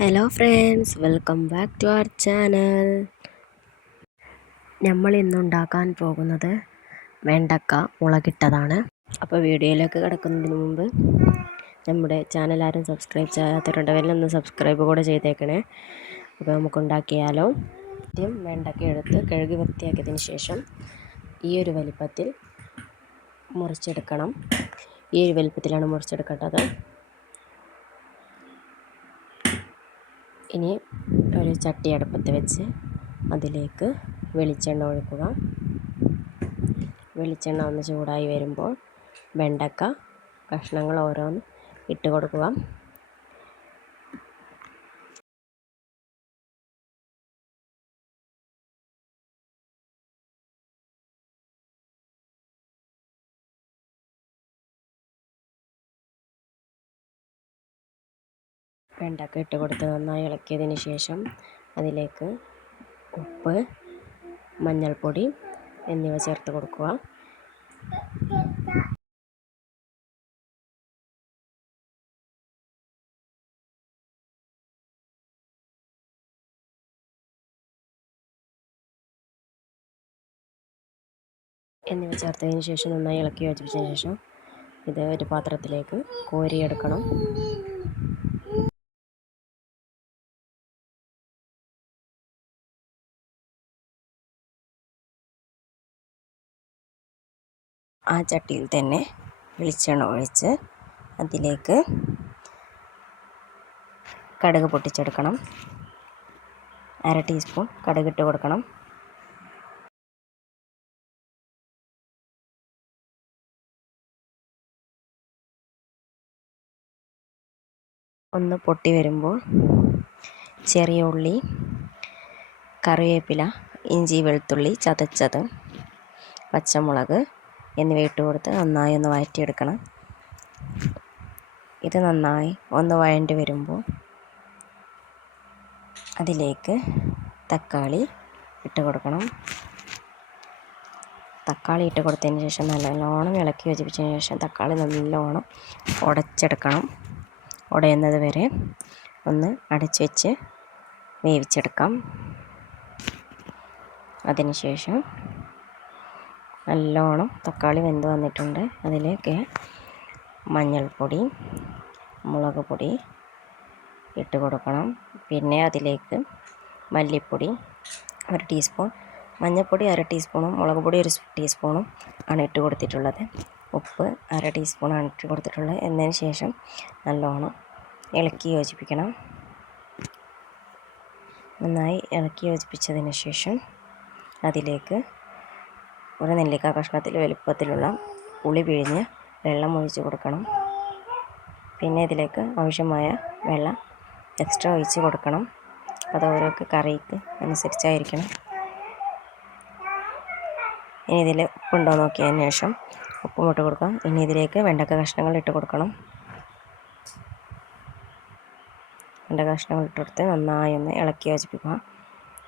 Hello friends, welcome back to our channel. നമ്മൾ ഇന്നുണ്ടാക്കാൻ പോകുന്നത് വെണ്ടക്ക മുളകിട്ടതാണ്. അപ്പോൾ വീഡിയോയിലേക്ക് കിടക്കുന്നതിന് മുമ്പ് നമ്മുടെ ചാനൽ ആരും സബ്സ്ക്രൈബ് ചെയ്യാത്തവരുണ്ടെങ്കിൽ ഒന്ന് സബ്സ്ക്രൈബ് കൂടെ ചെയ്തേക്കണേ. അപ്പോൾ നമുക്ക് ഉണ്ടാക്കിയാലോ. ആദ്യം വെണ്ടക്ക എടുത്ത് കഴുകി വൃത്തിയാക്കിയതിന് ശേഷം ഈ ഒരു വലിപ്പത്തിൽ മുറിച്ചെടുക്കണം. ഈ ഒരു വലിപ്പത്തിലാണ് മുറിച്ചെടുക്കേണ്ടത്. ഇനി ഒരു ചട്ടി അടുപ്പത്ത് വെച്ച് അതിലേക്ക് വെളിച്ചെണ്ണ ഒഴിക്കുക. വെളിച്ചെണ്ണ ഒന്ന് ചൂടായി വരുമ്പോൾ വെണ്ടക്ക കഷ്ണങ്ങൾ ഓരോന്ന് ഇട്ട് കൊടുക്കുക. വെണ്ടക്ക ഇട്ട് കൊടുത്ത് നന്നായി ഇളക്കിയതിന് ശേഷം അതിലേക്ക് ഉപ്പ്, മഞ്ഞൾപ്പൊടി എന്നിവ ചേർത്ത് കൊടുക്കുക. എന്നിവ ചേർത്തതിന് ശേഷം നന്നായി ഇളക്കി യോജിപ്പിച്ചതിന് ശേഷം ഇത് ഒരു പാത്രത്തിലേക്ക് കോരിയെടുക്കണം. ആ ചട്ടിയിൽ തന്നെ വെളിച്ചെണ്ണ ഒഴിച്ച് അതിലേക്ക് കടുക് പൊട്ടിച്ചെടുക്കണം. 1/2 ടീസ്പൂൺ കടുകിട്ട് കൊടുക്കണം. ഒന്ന് പൊട്ടി വരുമ്പോൾ ചെറിയ ഉള്ളി, കറിവേപ്പില, ഇഞ്ചി വെളുത്തുള്ളി ചതച്ചത്, പച്ചമുളക് എന്നിവ ഇട്ട് കൊടുത്ത് നന്നായി ഒന്ന് വഴറ്റിയെടുക്കണം. ഇത് നന്നായി ഒന്ന് വഴണ്ടി വരുമ്പോൾ അതിലേക്ക് തക്കാളി ഇട്ട് കൊടുക്കണം. തക്കാളി ഇട്ട് കൊടുത്തതിന് ശേഷം നല്ലോണം ഇളക്കി യോജിപ്പിച്ചതിന് ശേഷം തക്കാളി നല്ലോണം ഉടച്ചെടുക്കണം. ഉടയുന്നത് വരെ ഒന്ന് അടച്ചു വെച്ച് വേവിച്ചെടുക്കാം. അതിനുശേഷം നല്ലോണം തക്കാളി വെന്ത് വന്നിട്ടുണ്ട്. അതിലേക്ക് മഞ്ഞൾപ്പൊടി, മുളക് പൊടി ഇട്ട് കൊടുക്കണം. പിന്നെ അതിലേക്ക് മല്ലിപ്പൊടി 1 ടീസ്പൂൺ, മഞ്ഞൾപ്പൊടി 1/2 ടീസ്പൂണും മുളക് പൊടി 1 ടീസ്പൂണും ആണ് ഇട്ട് കൊടുത്തിട്ടുള്ളത്. ഉപ്പ് 1/2 ടീസ്പൂണാണ് ഇട്ട് കൊടുത്തിട്ടുള്ളത്. എന്നതിന് ശേഷം നല്ലോണം ഇളക്കി യോജിപ്പിക്കണം. നന്നായി ഇളക്കി യോജിപ്പിച്ചതിന് ശേഷം അതിലേക്ക് ഒരു നെല്ലിക്ക കഷ്ണത്തിൽ വലുപ്പത്തിലുള്ള പുളി പിഴിഞ്ഞ് വെള്ളം ഒഴിച്ച് കൊടുക്കണം. പിന്നെ ഇതിലേക്ക് ആവശ്യമായ വെള്ളം എക്സ്ട്രാ ഒഴിച്ച് കൊടുക്കണം. അത് ഓരോ കറിക്ക് അനുസരിച്ചായിരിക്കണം. ഇനി ഇതിൽ ഉപ്പുണ്ടോ നോക്കിയതിന് ശേഷം ഉപ്പും ഇട്ട് കൊടുക്കാം. ഇനി ഇതിലേക്ക് വെണ്ടക്ക കഷ്ണങ്ങൾ ഇട്ട് കൊടുക്കണം. വെണ്ടക്ക കഷ്ണങ്ങൾ ഇട്ടെടുത്ത് നന്നായി ഒന്ന് ഇളക്കി യോജിപ്പിക്കുക.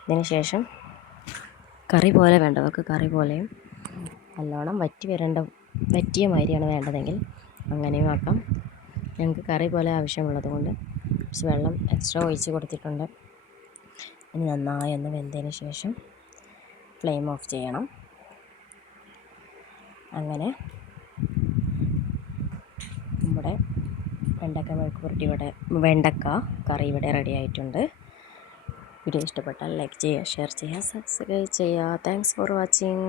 ഇതിന് ശേഷം കറി പോലെ വേണ്ടവർക്ക് കറി പോലെയും നല്ലോണം വറ്റിയ മാതിരിയാണ് വേണ്ടതെങ്കിൽ അങ്ങനെയും ആക്കാം. ഞങ്ങൾക്ക് കറി പോലെ ആവശ്യമുള്ളത് കൊണ്ട് കുറച്ച് വെള്ളം എക്സ്ട്രാ ഒഴിച്ച് കൊടുത്തിട്ടുണ്ട്. ഇനി നന്നായി ഒന്ന് വെന്തതിന് ശേഷം ഫ്ലെയിം ഓഫ് ചെയ്യണം. അങ്ങനെ നമ്മുടെ വെണ്ടക്ക കറി ഇവിടെ റെഡി ആയിട്ടുണ്ട്. വീഡിയോ ഇഷ്ടപ്പെട്ടാൽ ലൈക്ക് ചെയ്യുക, ഷെയർ ചെയ്യുക, സബ്സ്ക്രൈബ് ചെയ്യുക. Thanks for watching.